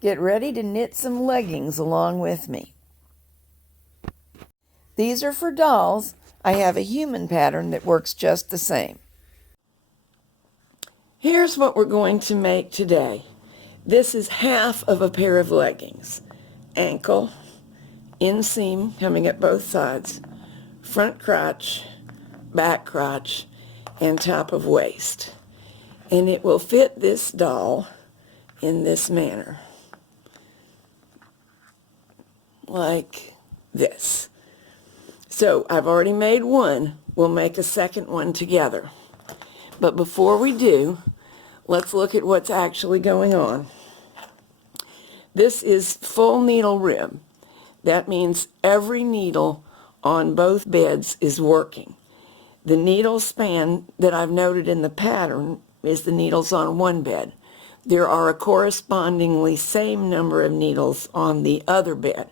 Get ready to knit some leggings along with me. These are for dolls. I have a human pattern that works just the same. Here's what we're going to make today. This is half of a pair of leggings. Ankle, inseam coming at both sides, front crotch, back crotch, and top of waist. And it will fit this doll in this manner, like this. So I've already made one. We'll make a second one together. But before we do, let's look at what's actually going on. This is full needle rib. That means every needle on both beds is working. The needle span that I've noted in the pattern is the needles on one bed. There are a correspondingly same number of needles on the other bed.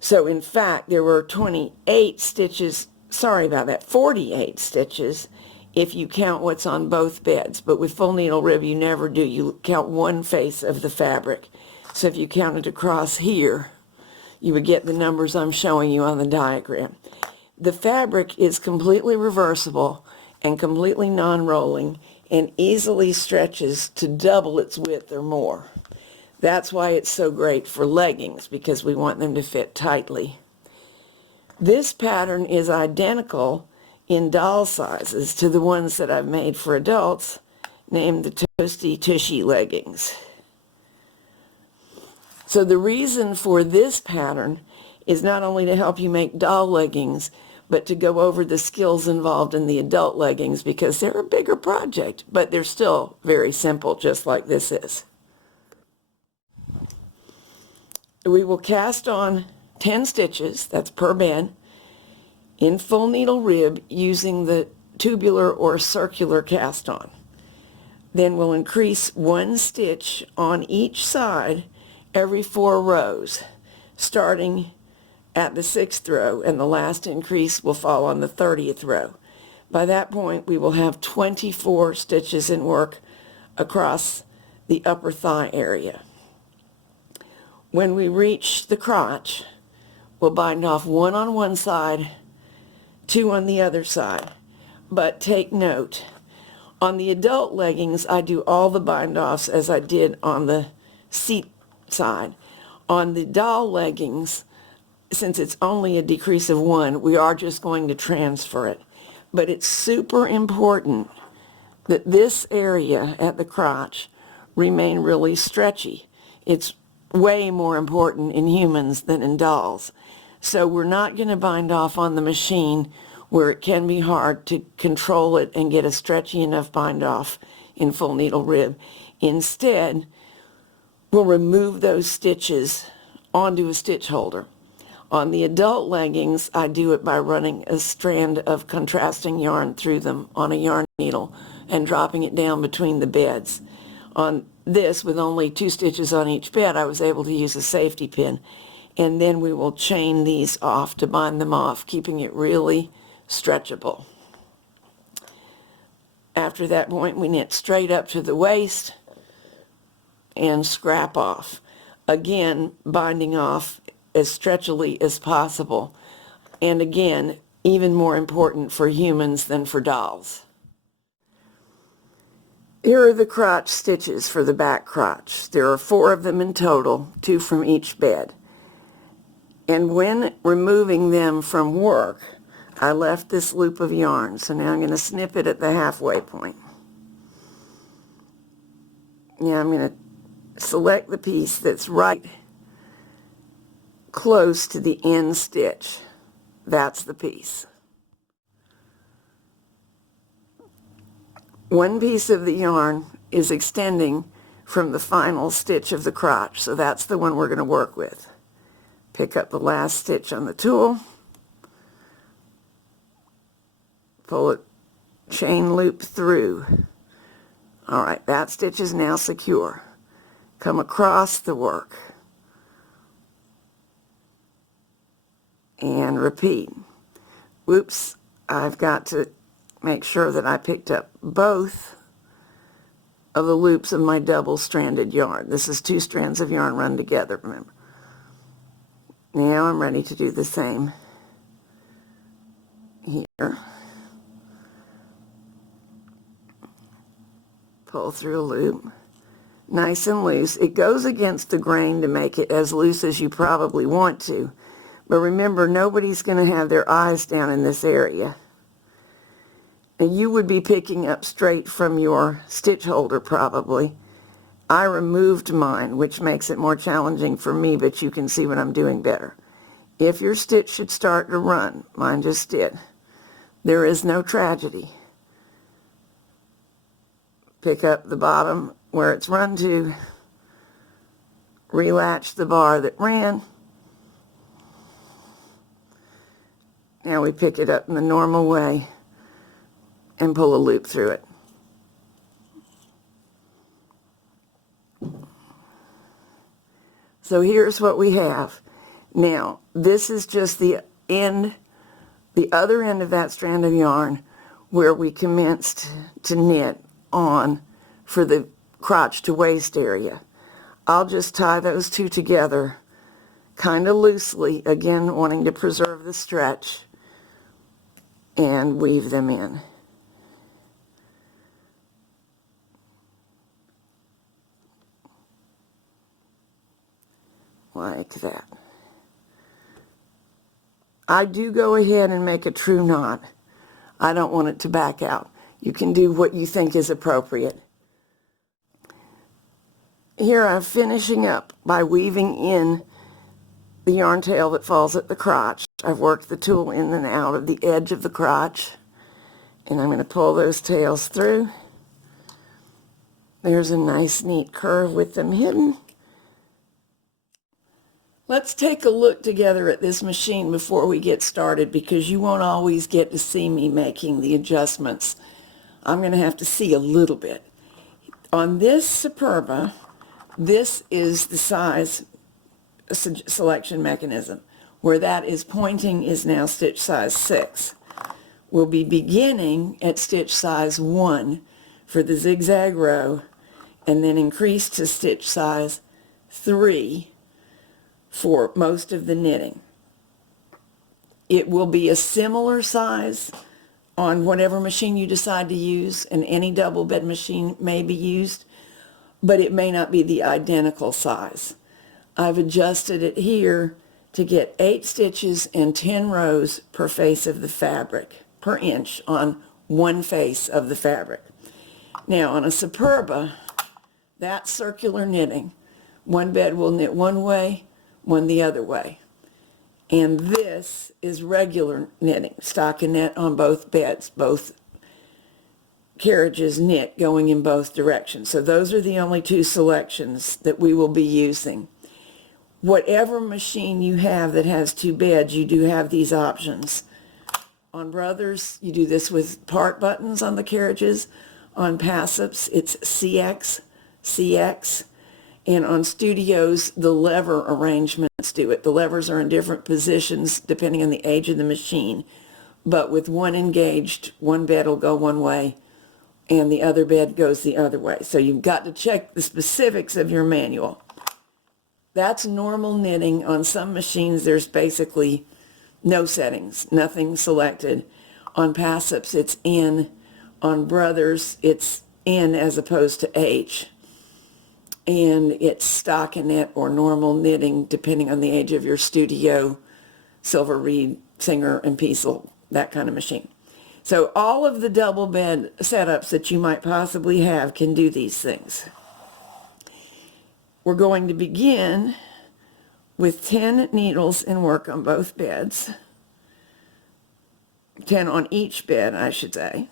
So in fact, there were 48 stitches, 48 stitches if you count what's on both beds. But with full needle rib, you never do. You count one face of the fabric. So if you counted across here, you would get the numbers I'm showing you on the diagram. The fabric is completely reversible and completely non-rolling and easily stretches to double its width or more. That's why it's so great for leggings, because we want them to fit tightly. This pattern is identical in doll sizes to the ones that I've made for adults, named the Toasty Tushy leggings. So the reason for this pattern is not only to help you make doll leggings, but to go over the skills involved in the adult leggings, because they're a bigger project, but they're still very simple, just like this is. We will cast on 10 stitches, that's per bed, in full needle rib using the tubular or circular cast on. Then we'll increase 1 stitch on each side every 4 rows, starting at the 6th row, and the last increase will fall on the 30th row. By that point, we will have 24 stitches in work across the upper thigh area. When we reach the crotch, we'll bind off 1 on one side, 2 on the other side. But take note, on the adult leggings, I do all the bind-offs as I did on the seat side. On the doll leggings, since it's only a decrease of 1, we are just going to transfer it. But it's super important that this area at the crotch remain really stretchy. It's way more important in humans than in dolls. So we're not going to bind off on the machine where it can be hard to control it and get a stretchy enough bind off in full needle rib. Instead, we'll remove those stitches onto a stitch holder. On the adult leggings, I do it by running a strand of contrasting yarn through them on a yarn needle and dropping it down between the beds. On this, with only 2 stitches on each bed, I was able to use a safety pin. And then we will chain these off to bind them off, keeping it really stretchable. After that point, we knit straight up to the waist and scrap off. Again, binding off as stretchily as possible. And again, even more important for humans than for dolls. Here are the crotch stitches for the back crotch. There are 4 of them in total, 2 from each bed. And when removing them from work, I left this loop of yarn. So now I'm going to snip it at the halfway point. Now I'm going to select the piece that's right close to the end stitch. That's the piece. One piece of the yarn is extending from the final stitch of the crotch, so that's the one we're going to work with. Pick up the last stitch on the tool, pull it, chain loop through. All right, that stitch is now secure. Come across the work and repeat. Whoops, I've got to make sure that I picked up both of the loops of my double-stranded yarn. This is 2 strands of yarn run together, remember. Now I'm ready to do the same here. Pull through a loop, nice and loose. It goes against the grain to make it as loose as you probably want to, but remember, nobody's going to have their eyes down in this area. And you would be picking up straight from your stitch holder probably. I removed mine, which makes it more challenging for me, but you can see what I'm doing better. If your stitch should start to run, mine just did, there is no tragedy. Pick up the bottom where it's run to, relatch the bar that ran. Now we pick it up in the normal way and pull a loop through it. So here's what we have. Now, this is just the other end of that strand of yarn where we commenced to knit on for the crotch to waist area. I'll just tie those two together kind of loosely, again wanting to preserve the stretch, and weave them in. Like that. I do go ahead and make a true knot. I don't want it to back out. You can do what you think is appropriate. Here I'm finishing up by weaving in the yarn tail that falls at the crotch. I've worked the tool in and out of the edge of the crotch, and I'm going to pull those tails through. There's a nice neat curve with them hidden. Let's take a look together at this machine before we get started, because you won't always get to see me making the adjustments. I'm going to have to see a little bit. On this Superba, this is the size selection mechanism. Where that is pointing is now stitch size 6. We'll be beginning at stitch size 1 for the zigzag row, and then increase to stitch size 3 for most of the knitting. It will be a similar size on whatever machine you decide to use, and any double bed machine may be used, but it may not be the identical size. I've adjusted it here to get 8 stitches and 10 rows per face of the fabric, per inch on one face of the fabric. Now on a Superba, that's circular knitting. One bed will knit one way, one the other way. And this is regular knitting, stockinette on both beds, both carriages knit going in both directions. So those are the only 2 selections that we will be using. Whatever machine you have that has 2 beds, you do have these options. On Brothers, you do this with part buttons on the carriages. On Passops, it's CX, CX. And on Studios, the lever arrangements do it. The levers are in different positions depending on the age of the machine. But with one engaged, one bed will go one way and the other bed goes the other way. So you've got to check the specifics of your manual. That's normal knitting. On some machines, there's basically no settings, nothing selected. On Passops, it's in. On Brothers, it's in as opposed to H. And it's stockinette or normal knitting, depending on the age of your Studio, Silver Reed, Singer, and Peasel, that kind of machine. So all of the double bed setups that you might possibly have can do these things. We're going to begin with 10 needles and work on both beds. 10 on each bed, I should say.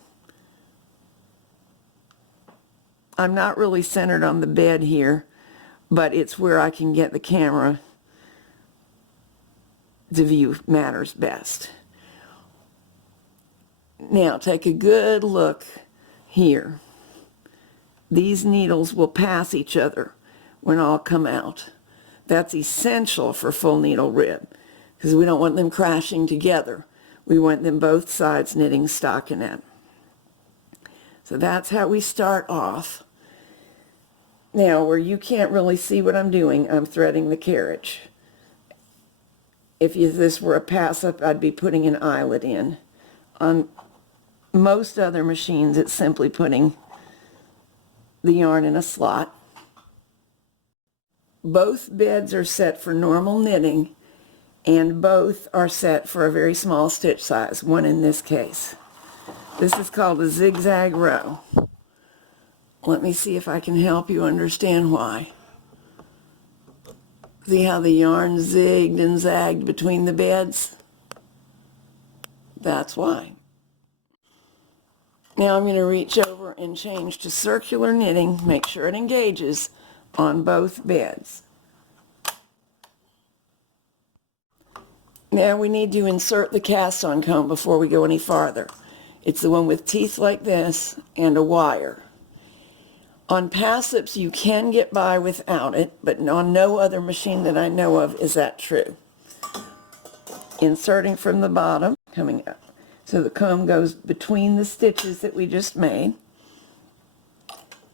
I'm not really centered on the bed here, but it's where I can get the camera to view matters best. Now take a good look here. These needles will pass each other when all come out. That's essential for full needle rib, because we don't want them crashing together. We want them both sides knitting stockinette. So that's how we start off. Now, where you can't really see what I'm doing, I'm threading the carriage. If this were a pass-up, I'd be putting an eyelet in. On most other machines, it's simply putting the yarn in a slot. Both beds are set for normal knitting, and both are set for a very small stitch size, one in this case. This is called a zigzag row. Let me see if I can help you understand why. See how the yarn zigged and zagged between the beds? That's why. Now I'm going to reach over and change to circular knitting, make sure it engages on both beds. Now we need to insert the cast-on comb before we go any farther. It's the one with teeth like this and a wire. On pass-ups you can get by without it, but on no other machine that I know of is that true. Inserting from the bottom, coming up. So the comb goes between the stitches that we just made.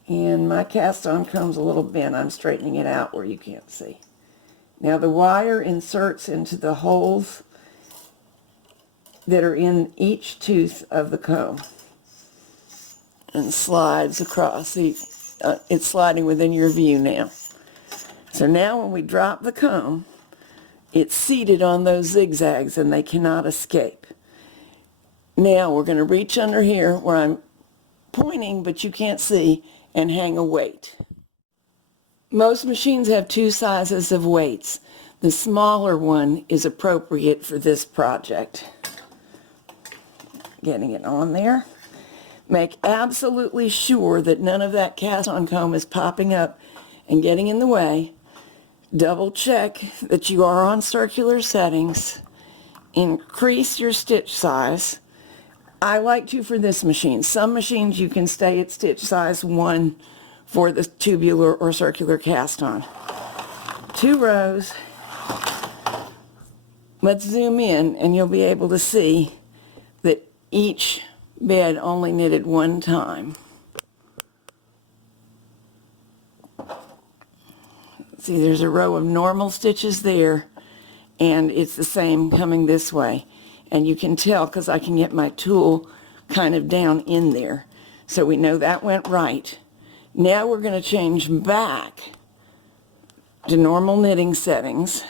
And my cast-on comb's a little bent. I'm straightening it out where you can't see. Now the wire inserts into the holes that are in each tooth of the comb and slides across. See, it's sliding within your view now. So now when we drop the comb, it's seated on those zigzags and they cannot escape. Now we're going to reach under here where I'm pointing but you can't see and hang a weight. Most machines have two sizes of weights. The smaller one is appropriate for this project. Getting it on there. Make absolutely sure that none of that cast-on comb is popping up and getting in the way. Double check that you are on circular settings. Increase your stitch size. I like to for this machine. Some machines you can stay at stitch size 1 for the tubular or circular cast-on. 2 rows. Let's zoom in and you'll be able to see that each bed only knitted one time. See, there's a row of normal stitches there, and it's the same coming this way. And you can tell because I can get my tool kind of down in there. So we know that went right. Now we're going to change back to normal knitting settings.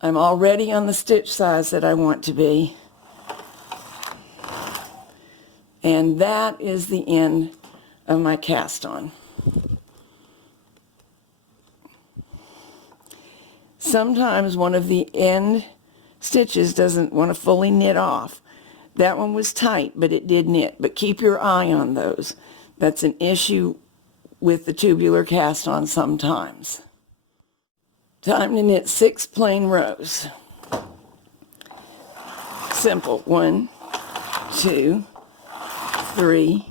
I'm already on the stitch size that I want to be. And that is the end of my cast-on. Sometimes one of the end stitches doesn't want to fully knit off. That one was tight, but it did knit. But keep your eye on those. That's an issue with the tubular cast-on sometimes. Time to knit 6 plain rows. Simple. 1, 2, 3,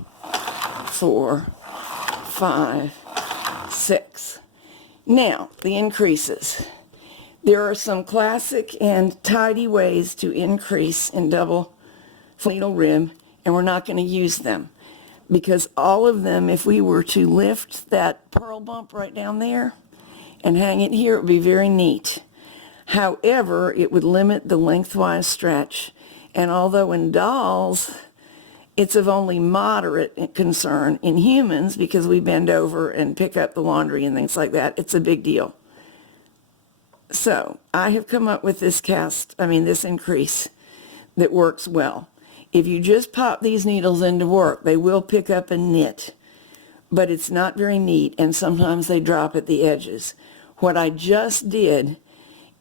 4, 5, 6. Now, the increases. There are some classic and tidy ways to increase in double needle rib, and we're not going to use them because all of them, if we were to lift that purl bump right down there and hang it here, it would be very neat. However, it would limit the lengthwise stretch, and although in dolls it's of only moderate concern, in humans, because we bend over and pick up the laundry and things like that, it's a big deal. So I have come up with this this increase that works well. If you just pop these needles into work, they will pick up and knit, but it's not very neat, and sometimes they drop at the edges. What I just did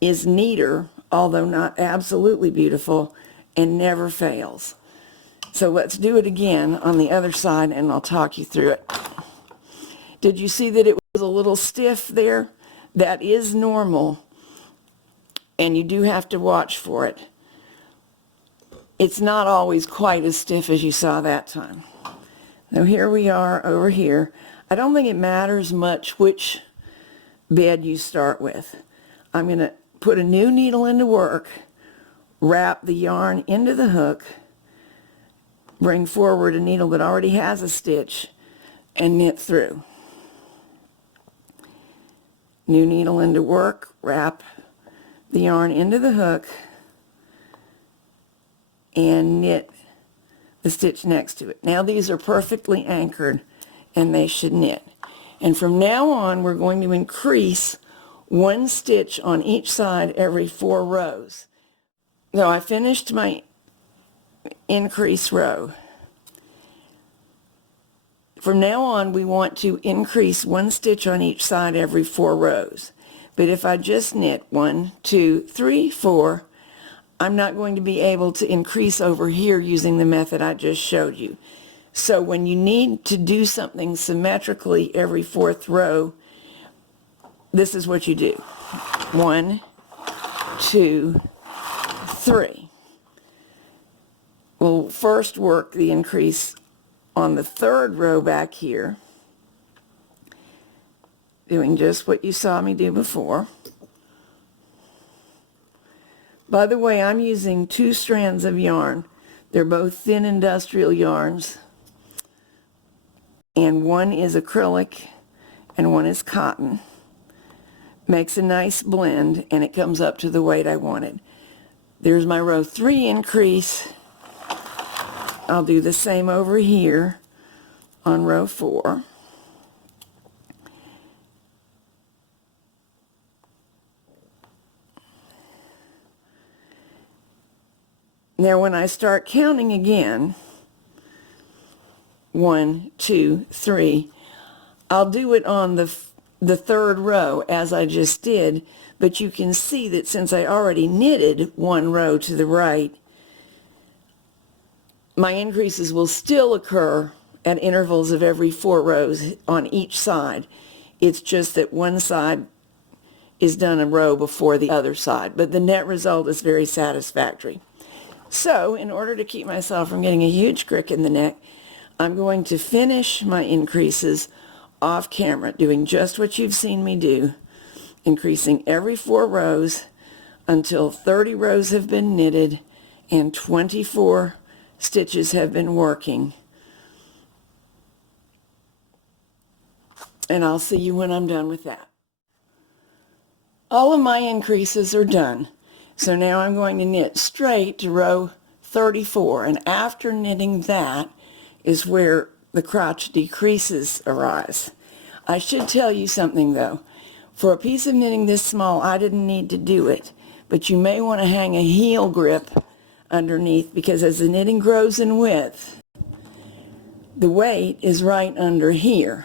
is neater, although not absolutely beautiful, and never fails. So let's do it again on the other side, and I'll talk you through it. Did you see that it was a little stiff there? That is normal, and you do have to watch for it. It's not always quite as stiff as you saw that time. Now here we are over here. I don't think it matters much which bed you start with. I'm going to put a new needle into work, wrap the yarn into the hook, bring forward a needle that already has a stitch, and knit through. New needle into work, wrap the yarn into the hook, and knit the stitch next to it. Now these are perfectly anchored and they should knit. And from now on we're going to increase 1 stitch on each side every 4 rows. So I finished my increase row. From now on we want to increase 1 stitch on each side every 4 rows. But if I just knit 1, 2, 3, 4, I'm not going to be able to increase over here using the method I just showed you. So when you need to do something symmetrically every 4th row, this is what you do. 1, 2, 3. We'll first work the increase on the 3rd row back here, doing just what you saw me do before. By the way, I'm using 2 strands of yarn. They're both thin industrial yarns, and one is acrylic and one is cotton. Makes a nice blend, and it comes up to the weight I wanted. There's my row 3 increase. I'll do the same over here on row 4. Now when I start counting again, 1, 2, 3, I'll do it on the 3rd row as I just did, but you can see that since I already knitted 1 row to the right, my increases will still occur at intervals of every 4 rows on each side. It's just that one side is done a row before the other side, but the net result is very satisfactory. So, in order to keep myself from getting a huge crick in the neck, I'm going to finish my increases off camera, doing just what you've seen me do, increasing every 4 rows until 30 rows have been knitted and 24 stitches have been working. And I'll see you when I'm done with that. All of my increases are done. So now I'm going to knit straight to row 34, and after knitting that is where the crotch decreases arise. I should tell you something though. For a piece of knitting this small, I didn't need to do it, but you may want to hang a heel grip underneath, because as the knitting grows in width, the weight is right under here,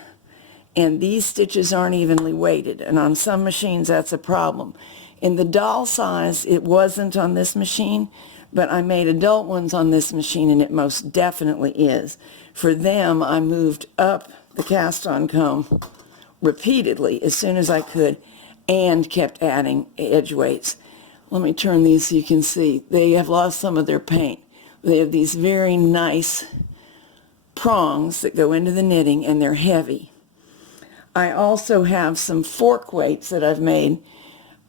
and these stitches aren't evenly weighted, and on some machines that's a problem. In the doll size, it wasn't on this machine, but I made adult ones on this machine, and it most definitely is. For them, I moved up the cast-on comb repeatedly as soon as I could and kept adding edge weights. Let me turn these so you can see. They have lost some of their paint. They have these very nice prongs that go into the knitting, and they're heavy. I also have some fork weights that I've made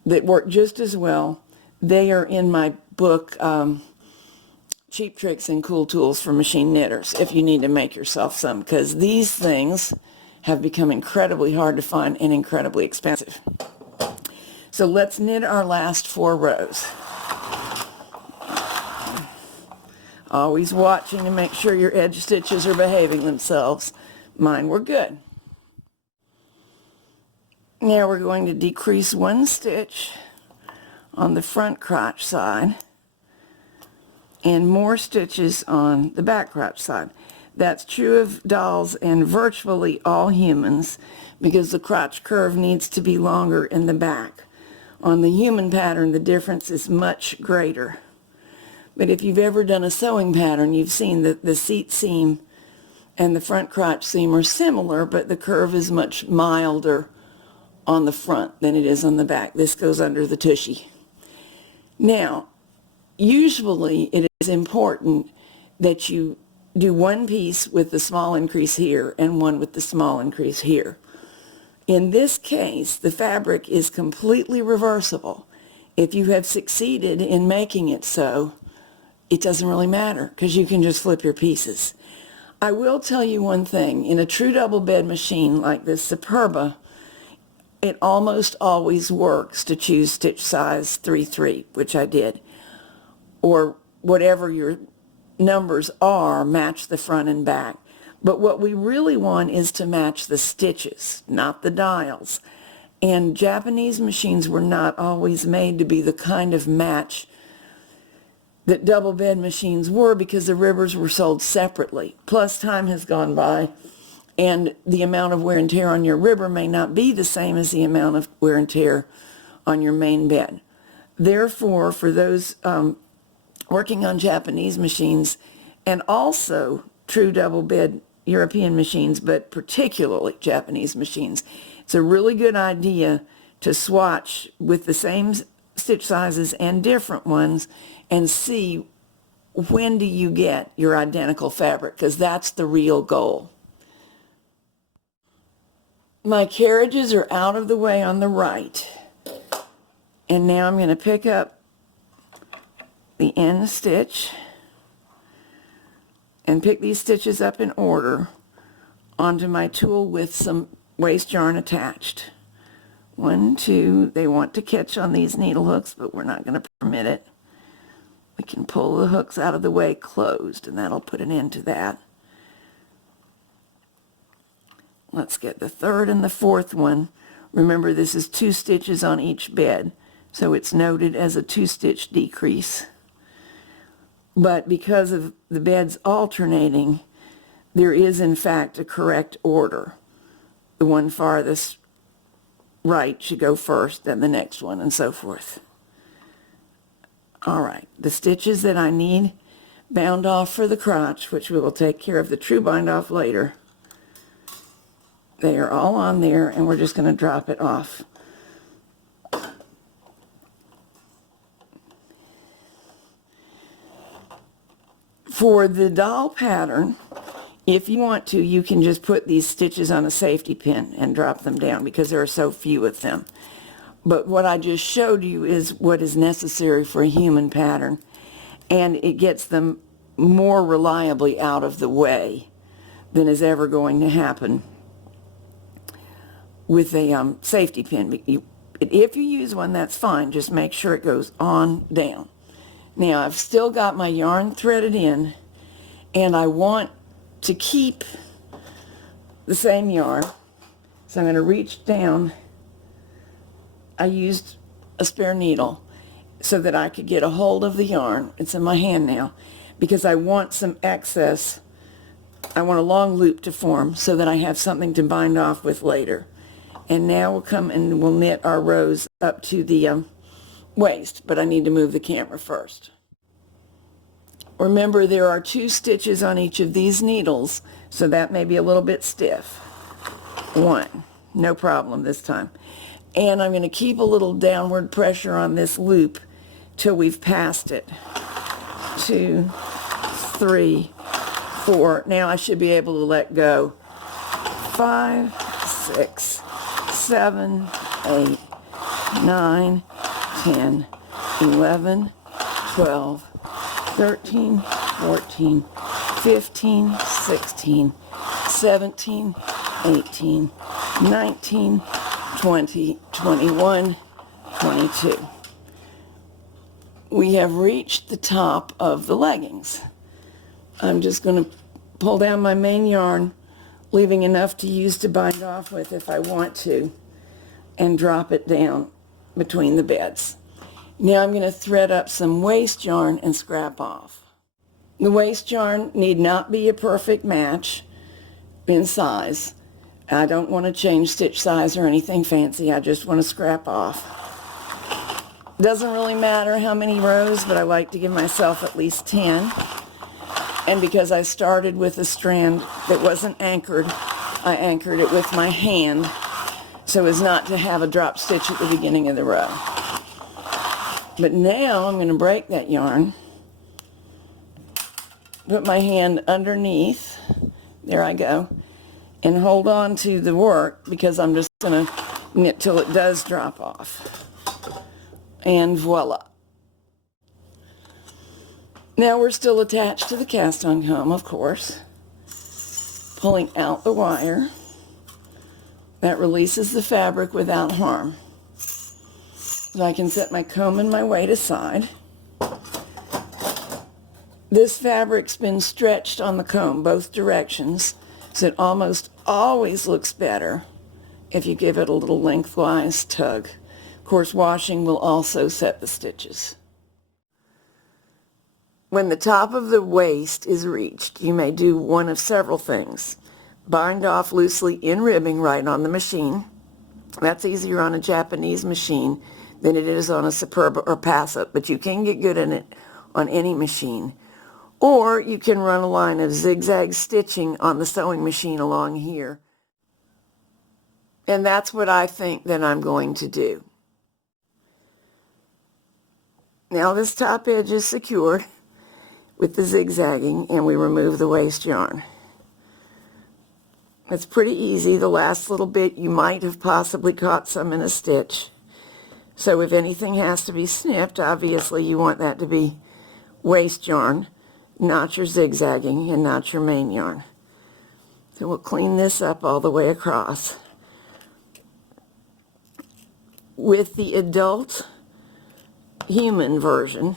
that work just as well. They are in my book, Cheap Tricks and Cool Tools for Machine Knitters, if you need to make yourself some, because these things have become incredibly hard to find and incredibly expensive. So let's knit our last 4 rows. Always watching to make sure your edge stitches are behaving themselves. Mine were good. Now we're going to decrease 1 stitch on the front crotch side and more stitches on the back crotch side. That's true of dolls and virtually all humans, because the crotch curve needs to be longer in the back. On the human pattern, the difference is much greater. But if you've ever done a sewing pattern, you've seen that the seat seam and the front crotch seam are similar, but the curve is much milder on the front than it is on the back. This goes under the tushy. Now, usually it is important that you do 1 piece with the small increase here and 1 with the small increase here. In this case, the fabric is completely reversible. If you have succeeded in making it so, it doesn't really matter, because you can just flip your pieces. I will tell you one thing. In a true double bed machine like this Superba, it almost always works to choose stitch size 3-3, which I did, or whatever your numbers are, match the front and back. But what we really want is to match the stitches, not the dials. And Japanese machines were not always made to be the kind of match that double bed machines were, because the ribbers were sold separately. Plus, time has gone by, and the amount of wear and tear on your ribber may not be the same as the amount of wear and tear on your main bed. Therefore, for those working on Japanese machines, and also true double bed European machines, but particularly Japanese machines, it's a really good idea to swatch with the same stitch sizes and different ones and see when do you get your identical fabric, because that's the real goal. My carriages are out of the way on the right, and now I'm going to pick up the end stitch and pick these stitches up in order onto my tool with some waste yarn attached. 1, 2, they want to catch on these needle hooks, but we're not going to permit it. We can pull the hooks out of the way closed, and that'll put an end to that. Let's get the third and the fourth one. Remember, this is 2 stitches on each bed, so it's noted as a 2-stitch decrease. But because of the beds alternating, there is in fact a correct order. The one farthest right should go first, then the next one, and so forth. All right, the stitches that I need bound off for the crotch, which we will take care of the true bind off later, they are all on there, and we're just going to drop it off. For the doll pattern, if you want to, you can just put these stitches on a safety pin and drop them down, because there are so few of them. But what I just showed you is what is necessary for a human pattern, and it gets them more reliably out of the way than is ever going to happen with a safety pin. If you use one, that's fine. Just make sure it goes on down. Now, I've still got my yarn threaded in, and I want to keep the same yarn, so I'm going to reach down. I used a spare needle so that I could get a hold of the yarn. It's in my hand now, because I want some excess. I want a long loop to form so that I have something to bind off with later. And now we'll come and we'll knit our rows up to the waist, but I need to move the camera first. Remember, there are 2 stitches on each of these needles, so that may be a little bit stiff. 1, no problem this time. And I'm going to keep a little downward pressure on this loop till we've passed it. 2, 3, 4. Now I should be able to let go. 5, 6, 7, 8, 9, 10, 11, 12, 13, 14, 15, 16, 17, 18, 19, 20, 21, 22. We have reached the top of the leggings. I'm just going to pull down my main yarn, leaving enough to use to bind off with if I want to, and drop it down between the beds. Now I'm going to thread up some waste yarn and scrap off. The waste yarn need not be a perfect match in size. I don't want to change stitch size or anything fancy. I just want to scrap off. Doesn't really matter how many rows, but I like to give myself at least 10. And because I started with a strand that wasn't anchored, I anchored it with my hand so as not to have a drop stitch at the beginning of the row. But now I'm going to break that yarn, put my hand underneath, there I go, and hold on to the work, because I'm just going to knit till it does drop off. And voila. Now we're still attached to the cast-on comb, of course. pulling out the wire. That releases the fabric without harm. So I can set my comb and my weight aside. This fabric's been stretched on the comb both directions, so it almost always looks better if you give it a little lengthwise tug. Of course, washing will also set the stitches. When the top of the waist is reached, you may do one of several things. Bind off loosely in ribbing right on the machine. That's easier on a Japanese machine than it is on a Superba or Pass-Up, but you can get good at it on any machine. Or you can run a line of zigzag stitching on the sewing machine along here. And that's what I think that I'm going to do. Now this top edge is secured with the zigzagging, and we remove the waste yarn. It's pretty easy. The last little bit you might have possibly caught some in a stitch. So if anything has to be snipped, obviously you want that to be waste yarn, not your zigzagging and not your main yarn. So we'll clean this up all the way across. With the adult human version,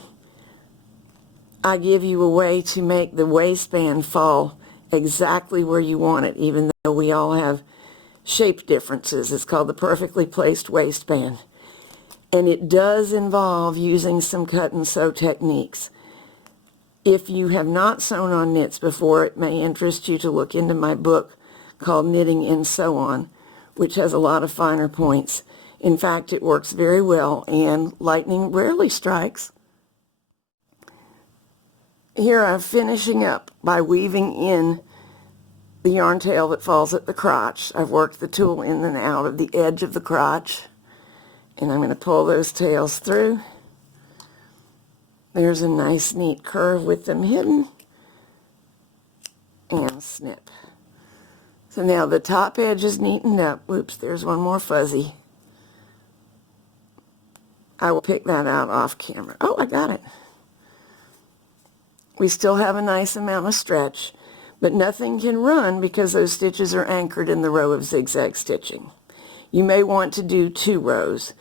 I give you a way to make the waistband fall exactly where you want it, even though we all have shape differences. It's called the perfectly placed waistband. And it does involve using some cut and sew techniques. If you have not sewn on knits before, it may interest you to look into my book called Knitting and Sew On, which has a lot of finer points. In fact, it works very well, and lightning rarely strikes. Here I'm finishing up by weaving in the yarn tail that falls at the crotch. I've worked the tulle in and out of the edge of the crotch, and I'm going to pull those tails through. There's a nice neat curve with them hidden, and snip. So now the top edge is neatened up. Oops, there's one more fuzzy. I will pick that out off camera. Oh, I got it. We still have a nice amount of stretch, but nothing can run because those stitches are anchored in the row of zigzag stitching. You may want to do 2 rows,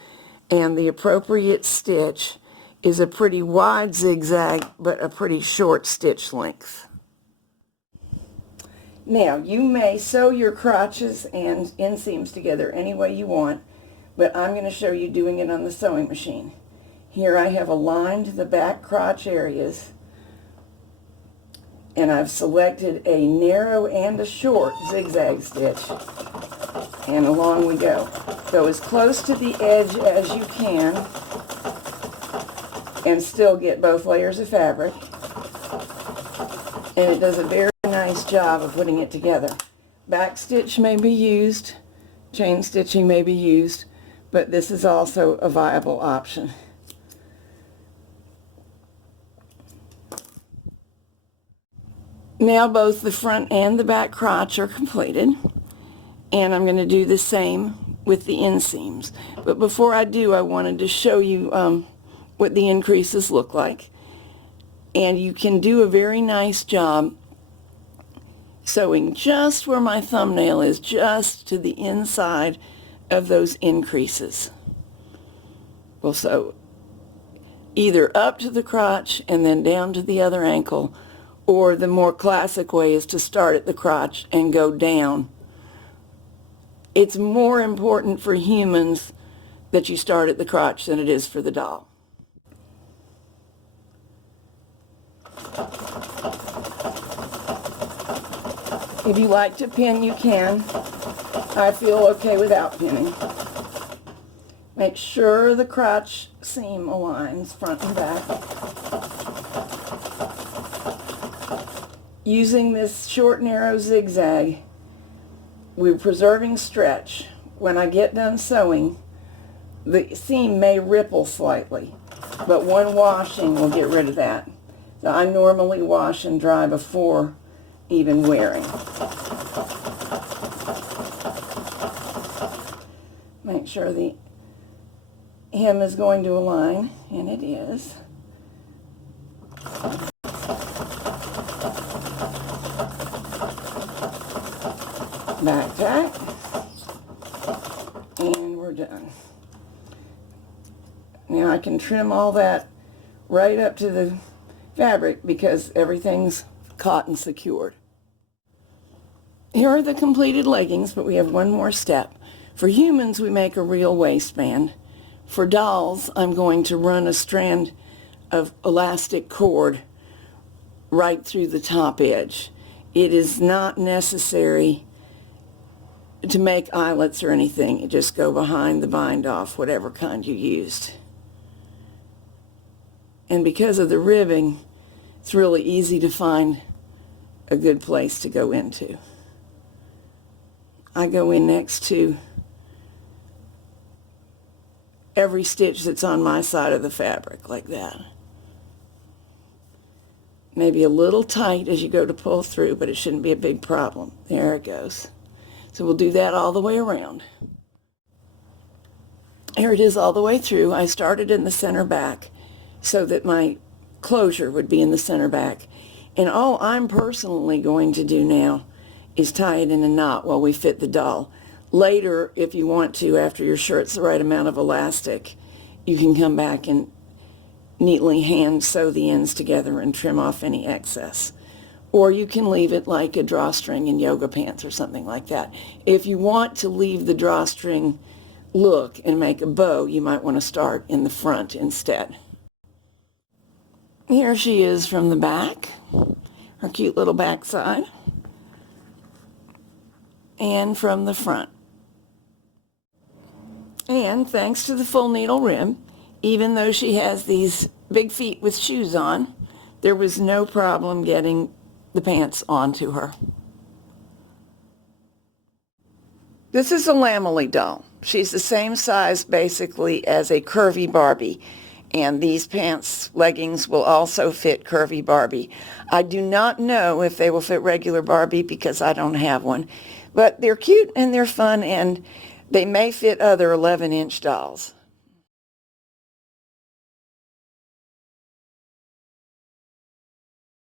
and the appropriate stitch is a pretty wide zigzag, but a pretty short stitch length. Now, you may sew your crotches and inseams together any way you want, but I'm going to show you doing it on the sewing machine. Here I have aligned the back crotch areas, and I've selected a narrow and a short zigzag stitch, and along we go. Go as close to the edge as you can and still get both layers of fabric, and it does a very nice job of putting it together. Back stitch may be used, chain stitching may be used, but this is also a viable option. Now both the front and the back crotch are completed, and I'm going to do the same with the inseams. But before I do, I wanted to show you what the increases look like. And you can do a very nice job sewing just where my thumbnail is, just to the inside of those increases. We'll sew either up to the crotch and then down to the other ankle, or the more classic way is to start at the crotch and go down. It's more important for humans that you start at the crotch than it is for the doll. If you like to pin, you can. I feel okay without pinning. Make sure the crotch seam aligns front and back. Using this short, narrow zigzag, we're preserving stretch. When I get done sewing, the seam may ripple slightly, but one washing will get rid of that. So I normally wash and dry before even wearing. Make sure the hem is going to align, and it is. Okay. And we're done. Now I can trim all that right up to the fabric because everything's cotton secured. Here are the completed leggings, but we have one more step. For humans, we make a real waistband. For dolls, I'm going to run a strand of elastic cord right through the top edge. It is not necessary to make eyelets or anything. You just go behind the bind off, whatever kind you used. And because of the ribbing, it's really easy to find a good place to go into. I go in next to every stitch that's on my side of the fabric, like that. Maybe a little tight as you go to pull through, but it shouldn't be a big problem. There it goes. So we'll do that all the way around. Here it is all the way through. I started in the center back so that my closure would be in the center back. And all I'm personally going to do now is tie it in a knot while we fit the doll. Later, if you want to, after your shirt's the right amount of elastic, you can come back and neatly hand sew the ends together and trim off any excess. Or you can leave it like a drawstring in yoga pants or something like that. If you want to leave the drawstring look and make a bow, you might want to start in the front instead. Here she is from the back, her cute little backside, and from the front. And thanks to the full needle rib, even though she has these big feet with shoes on, there was no problem getting the pants onto her. This is a Lamely doll. She's the same size basically as a curvy Barbie. And these pants, leggings, will also fit curvy Barbie. I do not know if they will fit regular Barbie because I don't have one. But they're cute and they're fun and they may fit other 11-inch dolls.